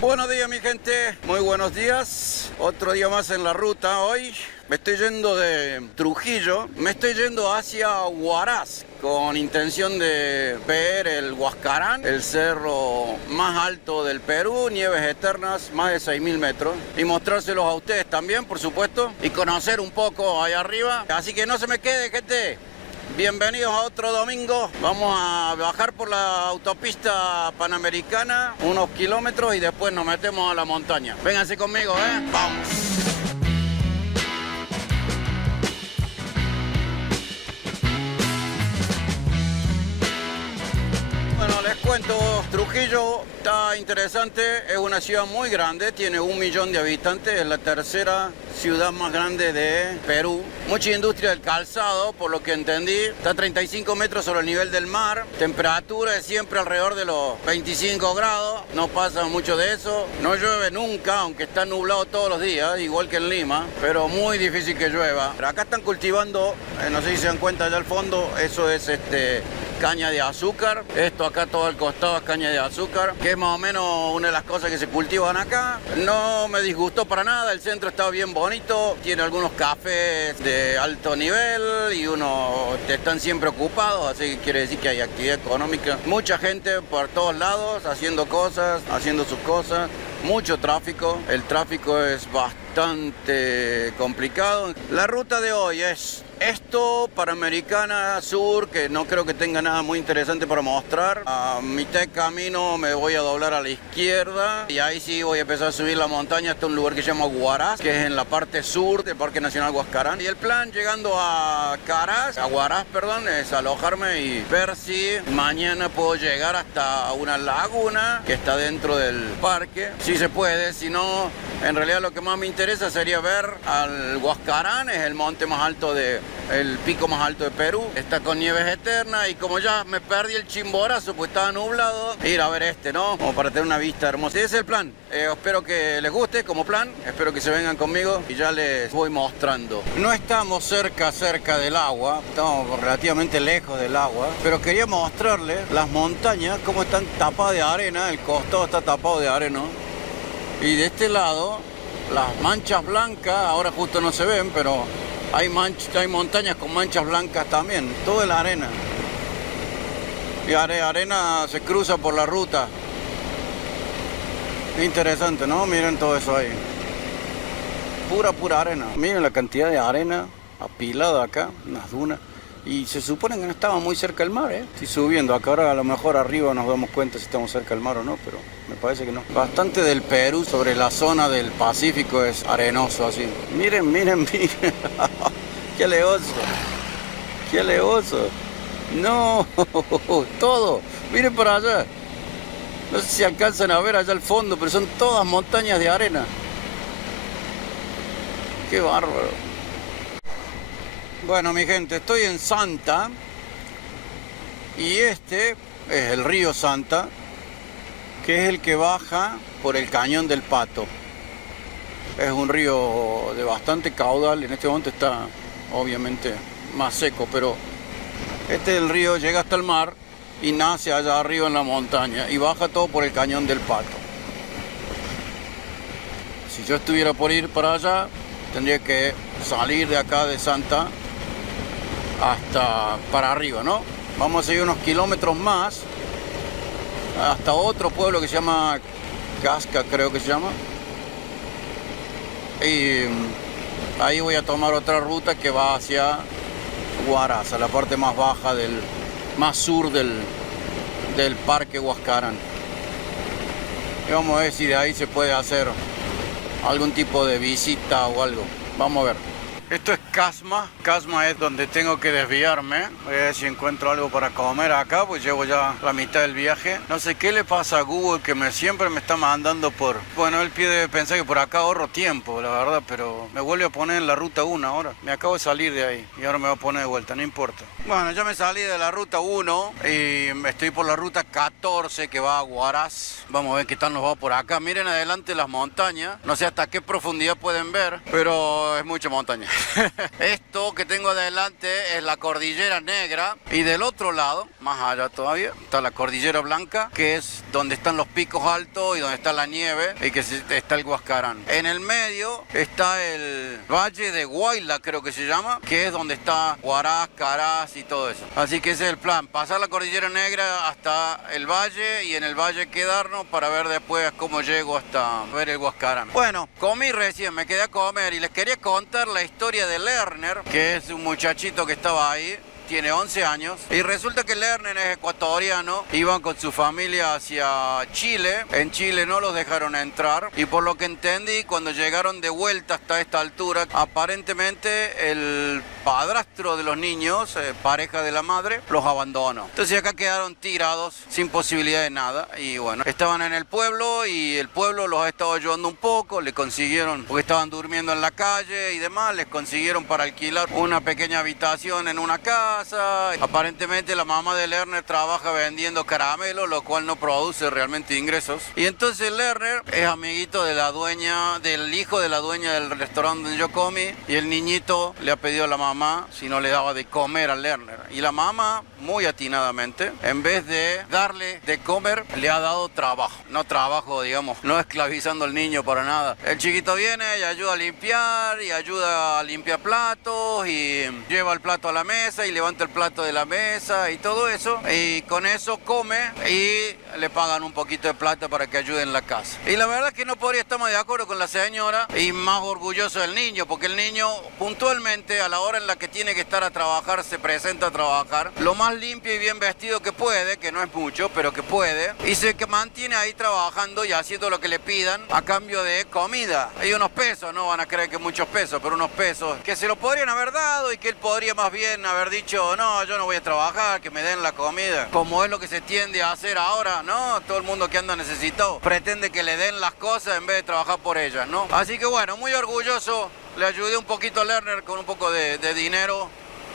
Buenos días mi gente, muy buenos días. Otro día más en la ruta. Hoy me estoy yendo de Trujillo, me estoy yendo hacia Huaraz con intención de ver el Huascarán, el cerro más alto del Perú, nieves eternas, más de 6.000 metros, y mostrárselos a ustedes también, por supuesto, y conocer un poco ahí arriba. Así que no se me quede, gente. Bienvenidos a otro domingo. Vamos a bajar por la autopista panamericana unos kilómetros y después nos metemos a la montaña. Vénganse conmigo, Vamos. Bueno, les cuento, Trujillo está interesante, es una ciudad muy grande, tiene 1 millón de habitantes, es la tercera ciudad más grande de Perú. Mucha industria del calzado, por lo que entendí, está a 35 metros sobre el nivel del mar, temperatura es siempre alrededor de los 25 grados, no pasa mucho de eso, no llueve nunca, aunque está nublado todos los días, igual que en Lima, pero muy difícil que llueva. Pero acá están cultivando, no sé si se dan cuenta allá al fondo, eso es caña de azúcar. Esto acá todo al costado es caña de azúcar, que es más o menos una de las cosas que se cultivan acá. No me disgustó para nada, el centro está bien bonito, tiene algunos cafés de alto nivel y están siempre ocupados, así que quiere decir que hay actividad económica. Mucha gente por todos lados haciendo cosas, haciendo sus cosas. Mucho tráfico, el tráfico es bastante complicado. La ruta de hoy es esto, Panamericana Sur, que no creo que tenga nada muy interesante para mostrar. A mitad de camino me voy a doblar a la izquierda y ahí sí voy a empezar a subir la montaña hasta un lugar que se llama Huaraz, que es en la parte sur del Parque Nacional Huascarán. Y el plan llegando a Huaraz, es alojarme y ver si mañana puedo llegar hasta una laguna que está dentro del parque. Si se puede, si no, en realidad lo que más me interesa sería ver al Huascarán, es el monte más alto el pico más alto de Perú, está con nieves eternas y como ya me perdí el Chimborazo pues estaba nublado, ir a ver ¿no? Como para tener una vista hermosa. Ese es el plan. Espero que les guste como plan, espero que se vengan conmigo y ya les voy mostrando. No estamos cerca del agua, estamos relativamente lejos del agua, pero quería mostrarles las montañas como están tapadas de arena, el costado está tapado de arena. Y de este lado, las manchas blancas, ahora justo no se ven, pero hay montañas con manchas blancas también, todo es la arena. Y arena se cruza por la ruta. Interesante, ¿no? Miren todo eso ahí. Pura arena. Miren la cantidad de arena apilada acá, unas dunas. Y se supone que no estaba muy cerca del mar, Estoy subiendo, acá ahora a lo mejor arriba nos damos cuenta si estamos cerca del mar o no, pero me parece que no. Bastante del Perú sobre la zona del Pacífico es arenoso así. Miren. ¡Qué aleoso! ¡Qué aleoso! ¡No! ¡Todo! Miren para allá. No sé si alcanzan a ver allá al fondo, pero son todas montañas de arena. ¡Qué bárbaro! Bueno, mi gente, estoy en Santa y este es el río Santa, que es el que baja por el Cañón del Pato. Es un río de bastante caudal, en este momento está obviamente más seco, pero el río llega hasta el mar y nace allá arriba en la montaña y baja todo por el Cañón del Pato. Si yo estuviera por ir para allá, tendría que salir de acá de Santa hasta para arriba, ¿no? Vamos a seguir unos kilómetros más hasta otro pueblo que se llama Casca, creo que se llama. Y ahí voy a tomar otra ruta que va hacia Huaraz, a la parte más baja más sur del Parque Huascarán. Y vamos a ver si de ahí se puede hacer algún tipo de visita o algo. Vamos a ver. Esto es Casma. Casma es donde tengo que desviarme. Voy a ver si encuentro algo para comer acá, pues llevo ya la mitad del viaje. No sé qué le pasa a Google que siempre me está mandando Bueno, él debe pensar que por acá ahorro tiempo, la verdad, pero me vuelve a poner en la ruta 1 ahora. Me acabo de salir de ahí y ahora me va a poner de vuelta, no importa. Bueno, ya me salí de la ruta 1 y estoy por la ruta 14 que va a Huaraz. Vamos a ver qué tal nos va por acá. Miren adelante las montañas. No sé hasta qué profundidad pueden ver, pero es mucha montaña. Esto que tengo adelante es la Cordillera Negra y del otro lado, más allá todavía, está la Cordillera Blanca, que es donde están los picos altos y donde está la nieve y que está el Huascarán. En el medio está el Valle de Huayla, creo que se llama, que es donde está Huaraz, Caraz y todo eso. Así que ese es el plan, pasar la Cordillera Negra hasta el valle y en el valle quedarnos para ver después cómo llego hasta ver el Huascarán. Bueno, comí recién, me quedé a comer y les quería contar la historia de Lerner, que es un muchachito que estaba ahí. Tiene 11 años y resulta que Lerner es ecuatoriano, iban con su familia hacia Chile, en Chile no los dejaron entrar y por lo que entendí cuando llegaron de vuelta hasta esta altura, aparentemente el padrastro de los niños, pareja de la madre, los abandonó. Entonces acá quedaron tirados sin posibilidad de nada y bueno, estaban en el pueblo y el pueblo los ha estado ayudando un poco, le consiguieron, porque estaban durmiendo en la calle y demás, les consiguieron para alquilar una pequeña habitación en una casa. Aparentemente la mamá de Lerner trabaja vendiendo caramelos, lo cual no produce realmente ingresos. Y entonces Lerner es amiguito de la dueña, del hijo de la dueña del restaurante donde yo comí. Y el niñito le ha pedido a la mamá si no le daba de comer a Lerner. Y la mamá, muy atinadamente, en vez de darle de comer, le ha dado trabajo. No trabajo, digamos, no esclavizando al niño para nada. El chiquito viene y ayuda a limpiar, y ayuda a limpiar platos, y lleva el plato a la mesa y levanta el plato de la mesa y todo eso, y con eso come y le pagan un poquito de plata para que ayude en la casa. Y la verdad es que no podría estar más de acuerdo con la señora y más orgulloso del niño, porque el niño puntualmente a la hora en la que tiene que estar a trabajar se presenta a trabajar lo más limpio y bien vestido que puede, que no es mucho, pero que puede, y se que mantiene ahí trabajando y haciendo lo que le pidan a cambio de comida. Hay unos pesos, no van a creer que muchos pesos, pero unos pesos que se lo podrían haber dado y que él podría más bien haber dicho no, yo no voy a trabajar, que me den la comida, como es lo que se tiende a hacer ahora, ¿no? Todo el mundo que anda necesitado pretende que le den las cosas en vez de trabajar por ellas, ¿no? Así que bueno, muy orgulloso, le ayudé un poquito a Lerner con un poco de dinero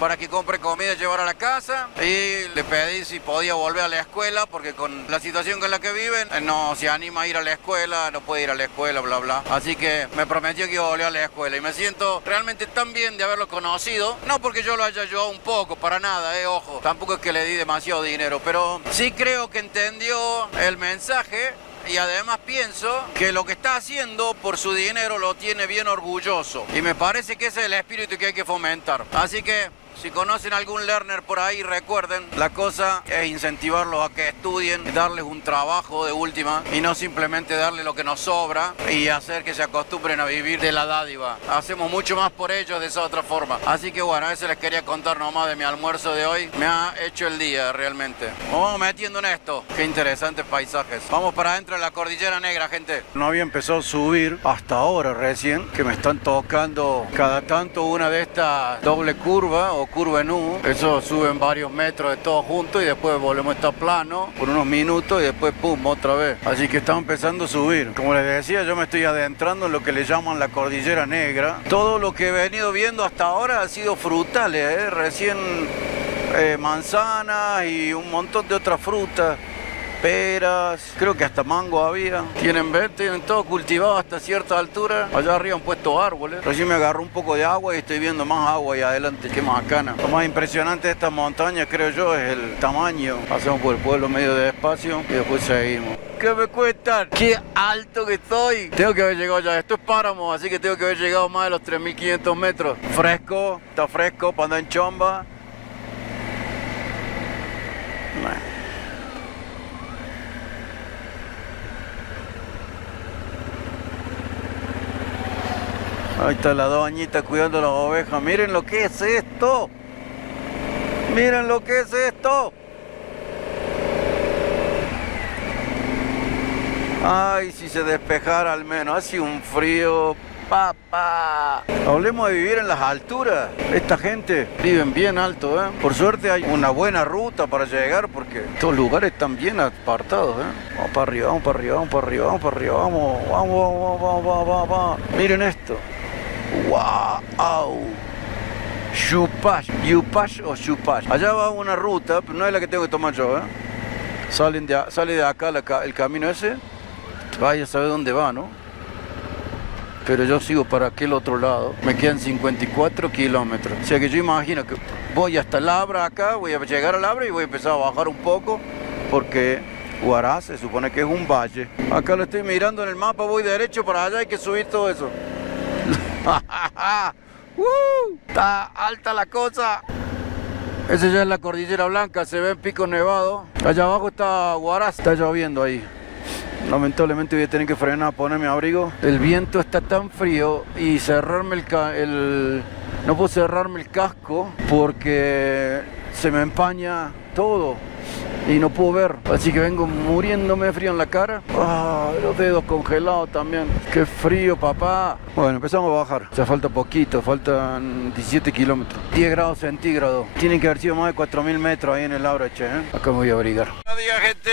para que compre comida y llevar a la casa, y le pedí si podía volver a la escuela porque con la situación con la que viven no se anima a ir a la escuela, no puede ir a la escuela, bla bla, así que me prometió que iba a volver a la escuela y me siento realmente tan bien de haberlo conocido, no porque yo lo haya ayudado un poco, para nada, ojo, tampoco es que le di demasiado dinero, pero sí creo que entendió el mensaje. Y además pienso que lo que está haciendo por su dinero lo tiene bien orgulloso. Y me parece que ese es el espíritu que hay que fomentar. Así que si conocen algún Lerner por ahí, recuerden, la cosa es incentivarlos a que estudien, darles un trabajo de última y no simplemente darles lo que nos sobra y hacer que se acostumbren a vivir de la dádiva. Hacemos mucho más por ellos de esa otra forma. Así que bueno, eso les quería contar nomás de mi almuerzo de hoy. Me ha hecho el día realmente. Vamos metiendo en esto. Qué interesantes paisajes. Vamos para adentro de la Cordillera Negra, gente. No había empezado a subir hasta ahora recién, que me están tocando cada tanto una de estas doble curva o curva en U. Eso suben varios metros de todo junto y después volvemos a estar plano por unos minutos y después pum, otra vez. Así que estamos empezando a subir. Como les decía, yo me estoy adentrando en lo que le llaman la Cordillera Negra. Todo lo que he venido viendo hasta ahora ha sido frutales, recién manzanas y un montón de otras frutas. Peras, creo que hasta mango había. Tienen todo cultivado hasta cierta altura. Allá arriba han puesto árboles. Recién me agarró un poco de agua y estoy viendo más agua ahí adelante. Qué macana. Lo más impresionante de estas montañas, creo yo, es el tamaño. Pasamos por el pueblo medio despacio y después seguimos. ¿Qué me cuentan? ¡Qué alto que estoy! Tengo que haber llegado ya. Esto es páramo, así que tengo que haber llegado más de los 3.500 metros. Fresco, está fresco para andar en chomba. Ahí está la doñita cuidando las ovejas. Miren lo que es esto. Miren lo que es esto. Ay, si se despejara al menos. Hace un frío, papá. Hablemos de vivir en las alturas. Esta gente viven bien alto, ¿eh? Por suerte hay una buena ruta para llegar porque estos lugares están bien apartados, ¿eh? Vamos para arriba, vamos para arriba, vamos para arriba, vamos para arriba, vamos, vamos, vamos, vamos, vamos. Miren esto. ¡Wow! Yupash o Chupash. Allá va una ruta, pero no es la que tengo que tomar yo, ¿eh? Sale de acá el camino ese. Vaya a saber dónde va, ¿no? pero yo sigo para aquel otro lado. Me quedan 54 kilómetros. O sea que yo imagino que voy hasta Labra acá, voy a llegar a Labra y voy a empezar a bajar un poco, porque Huaraz se supone que es un valle. Acá lo estoy mirando en el mapa, voy derecho para allá, hay que subir todo eso. Está alta la cosa. Esa ya es la Cordillera Blanca, se ven picos nevados. Allá abajo está Huaraz, está lloviendo ahí. Lamentablemente voy a tener que frenar, ponerme abrigo. El viento está tan frío y cerrarme no puedo cerrarme el casco porque se me empaña todo y no puedo ver. Así que vengo muriéndome de frío en la cara. Los dedos congelados también. ¡Qué frío, papá! Bueno, empezamos a bajar. Ya falta poquito, faltan 17 kilómetros. 10 grados centígrados. Tienen que haber sido más de 4.000 metros ahí en el Abrache, ¿eh? Acá me voy a abrigar. Buenos días, gente.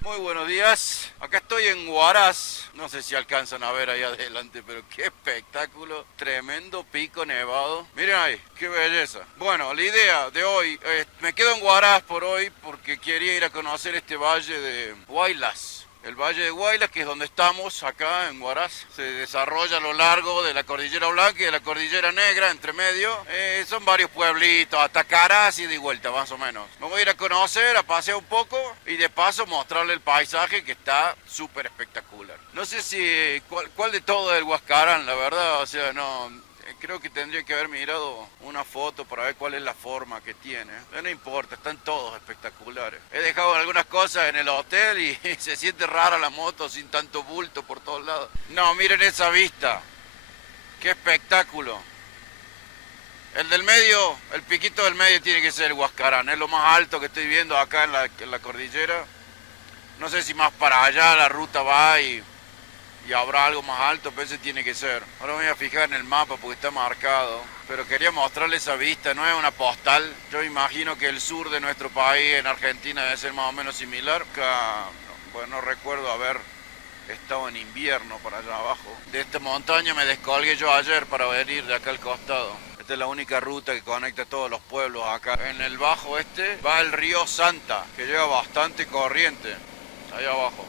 Muy buenos días. Acá estoy en Huaraz. No sé si alcanzan a ver ahí adelante, pero qué espectáculo. Tremendo pico nevado. Miren ahí, qué belleza. Bueno, la idea de hoy, me quedo en Huaraz por hoy porque quería ir a conocer este valle de Huaylas. El Valle de Huaylas, que es donde estamos, acá en Huaraz, se desarrolla a lo largo de la Cordillera Blanca y de la Cordillera Negra, entre medio. Son varios pueblitos, hasta Caraz y de vuelta, más o menos. Me voy a ir a conocer, a pasear un poco y de paso mostrarle el paisaje que está súper espectacular. No sé si cuál de todo es el Huascarán, la verdad, o sea, no... Creo que tendría que haber mirado una foto para ver cuál es la forma que tiene. Pero no importa, están todos espectaculares. He dejado algunas cosas en el hotel y se siente rara la moto sin tanto bulto por todos lados. No, miren esa vista. ¡Qué espectáculo! El del medio, el piquito del medio tiene que ser el Huascarán. Es lo más alto que estoy viendo acá en la cordillera. No sé si más para allá la ruta va y habrá algo más alto, pero ese tiene que ser. Ahora me voy a fijar en el mapa porque está marcado. Pero quería mostrarles esa vista, no es una postal. Yo imagino que el sur de nuestro país, en Argentina, debe ser más o menos similar. Acá, bueno, no recuerdo haber estado en invierno para allá abajo. De esta montaña me descolgué yo ayer para venir de acá al costado. Esta es la única ruta que conecta todos los pueblos acá. En el bajo este va el río Santa, que lleva bastante corriente. Ahí abajo.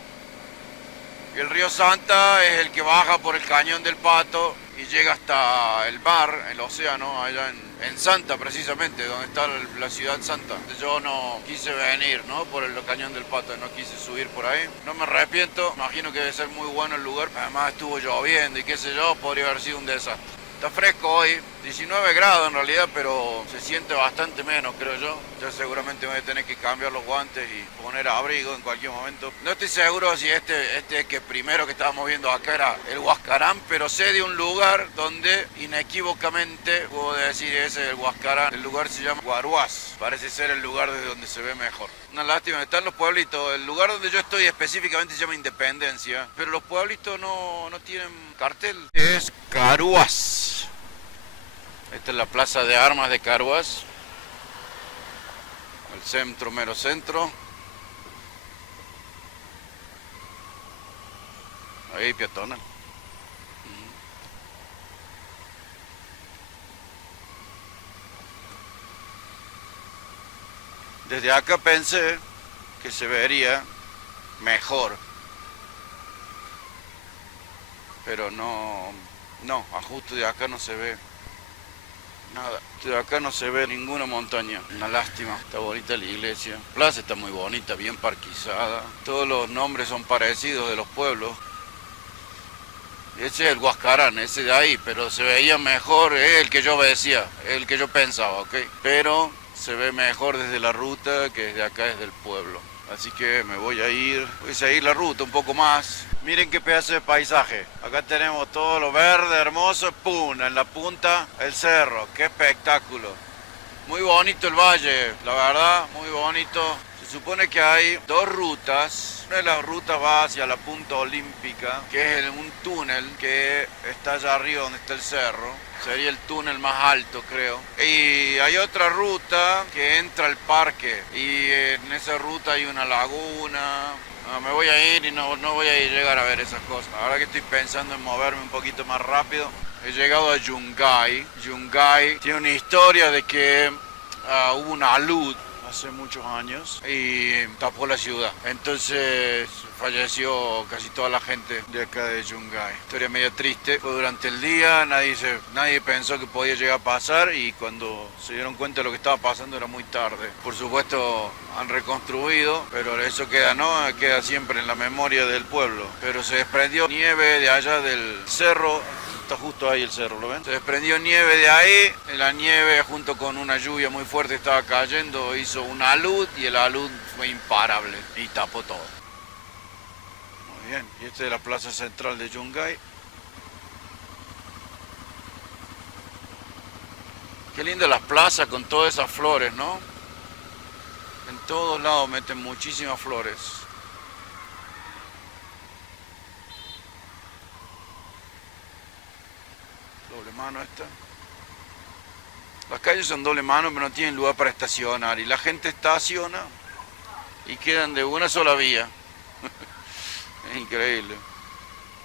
Y el río Santa es el que baja por el cañón del Pato y llega hasta el mar, el océano, allá en Santa precisamente, donde está la ciudad santa. Yo no quise venir, ¿no? Por el cañón del Pato, no quise subir por ahí. No me arrepiento, imagino que debe ser muy bueno el lugar. Además estuvo lloviendo y qué sé yo, podría haber sido un desastre. Está fresco hoy, 19 grados en realidad, pero se siente bastante menos, creo yo. Ya seguramente voy a tener que cambiar los guantes y poner abrigo en cualquier momento. No estoy seguro si este que primero que estábamos viendo acá era el Huascarán, pero sé de un lugar donde inequívocamente puedo decir ese es el Huascarán. El lugar se llama Huaraz, parece ser el lugar desde donde se ve mejor. Una lástima, están los pueblitos. El lugar donde yo estoy específicamente se llama Independencia, pero los pueblitos no tienen cartel. Es Caruás. Esta es la plaza de armas de Caruás. El centro, mero centro. Ahí peatonal. Desde acá pensé que se vería mejor. Pero no, justo de acá no se ve nada. De acá no se ve ninguna montaña. Una lástima. Está bonita la iglesia. La plaza está muy bonita, bien parquizada. Todos los nombres son parecidos de los pueblos. Ese es el Huascarán, ese de ahí, pero se veía mejor, es el que yo decía, el que yo pensaba, ¿ok? Pero se ve mejor desde la ruta que desde acá, desde el pueblo. Así que me voy a seguir la ruta un poco más. Miren qué pedazo de paisaje. Acá tenemos todo lo verde, hermoso, ¡pum! En la punta, el cerro. ¡Qué espectáculo! Muy bonito el valle, la verdad, muy bonito. Se supone que hay dos rutas. Una de las rutas va hacia la punta olímpica, que es un túnel que está allá arriba donde está el cerro. Sería el túnel más alto, creo. Y hay otra ruta que entra al parque. Y en esa ruta hay una laguna. No, me voy a ir y no voy a llegar a ver esas cosas. Ahora que estoy pensando en moverme un poquito más rápido. He llegado a Yungay. Yungay tiene una historia de que hubo una alud hace muchos años y tapó la ciudad. Entonces falleció casi toda la gente de acá de Yungay. Historia media triste. Fue durante el día, nadie pensó que podía llegar a pasar y cuando se dieron cuenta de lo que estaba pasando era muy tarde. Por supuesto han reconstruido, pero eso queda siempre en la memoria del pueblo. Pero se desprendió nieve de allá del cerro. Está justo ahí el cerro, ¿lo ven? Se desprendió nieve de ahí, la nieve junto con una lluvia muy fuerte estaba cayendo, hizo un alud y el alud fue imparable y tapó todo. Muy bien, y esta es la plaza central de Yungay. Qué linda las plazas con todas esas flores, ¿no? En todos lados meten muchísimas flores. Doble mano esta. Las calles son doble mano, pero no tienen lugar para estacionar. Y la gente estaciona y quedan de una sola vía. Es increíble.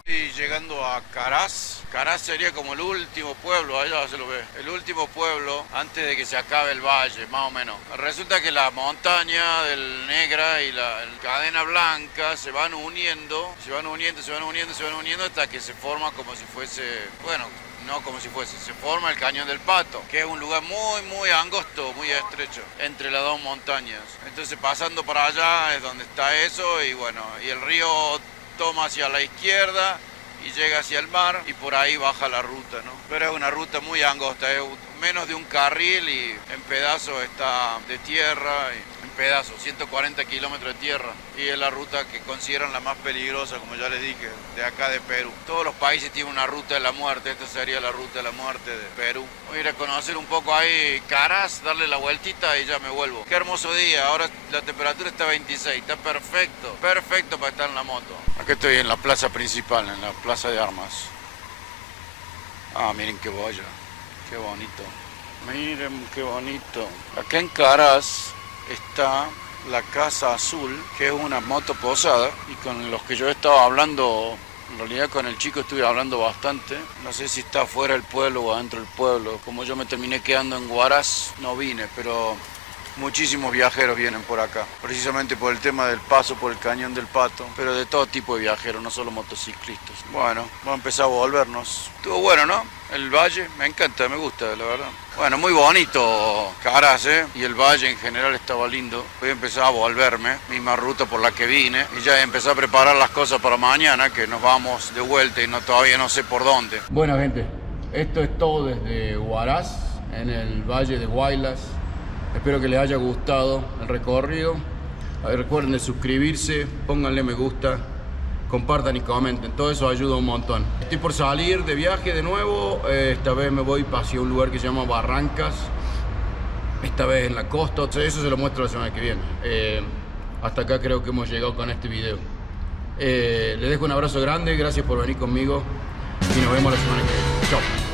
Y llegando a Caraz. Caraz sería como el último pueblo, allá se lo ve. El último pueblo antes de que se acabe el valle, más o menos. Resulta que la montaña del Negra y la cadena blanca se van uniendo hasta que se forma como si fuese, bueno, no como si fuese, se forma el Cañón del Pato, que es un lugar muy angosto, muy estrecho, entre las dos montañas. Entonces pasando para allá es donde está eso y bueno, y el río toma hacia la izquierda y llega hacia el mar y por ahí baja la ruta, ¿no? Pero es una ruta muy angosta, es menos de un carril y en pedazos está de tierra, en pedazos, 140 kilómetros de tierra. Y es la ruta que consideran la más peligrosa, como ya les dije, de acá de Perú. Todos los países tienen una ruta de la muerte, esta sería la ruta de la muerte de Perú. Voy a ir a conocer un poco ahí Caraz, darle la vueltita y ya me vuelvo. Qué hermoso día, ahora la temperatura está 26, está perfecto, perfecto para estar en la moto. Aquí estoy en la plaza principal, en la plaza de armas. Ah, miren qué boya, qué bonito. Miren qué bonito. Acá en Caraz está la Casa Azul, que es una moto posada y con los que yo estaba hablando, en realidad con el chico estuve hablando bastante. No sé si está fuera del pueblo o adentro del pueblo. Como yo me terminé quedando en Huaraz, no vine, pero muchísimos viajeros vienen por acá, precisamente por el tema del paso por el Cañón del Pato, pero de todo tipo de viajeros, no solo motociclistas. Bueno, vamos a empezar a volvernos. Estuvo bueno, ¿no? El valle, me encanta, me gusta, la verdad. Bueno, muy bonito Caraz, ¿eh? Y el valle en general estaba lindo. Voy a empezar a volverme, misma ruta por la que vine, y ya empecé a preparar las cosas para mañana, que nos vamos de vuelta y todavía no sé por dónde. Bueno, gente, esto es todo desde Huaraz, en el valle de Huaylas. Espero que les haya gustado el recorrido. Recuerden de suscribirse, pónganle me gusta, compartan y comenten, todo eso ayuda un montón. Estoy por salir de viaje de nuevo, esta vez me voy hacia un lugar que se llama Barrancas, esta vez en la costa, eso se lo muestro la semana que viene. Hasta acá creo que hemos llegado con este video. Les dejo un abrazo grande, gracias por venir conmigo y nos vemos la semana que viene. Chao.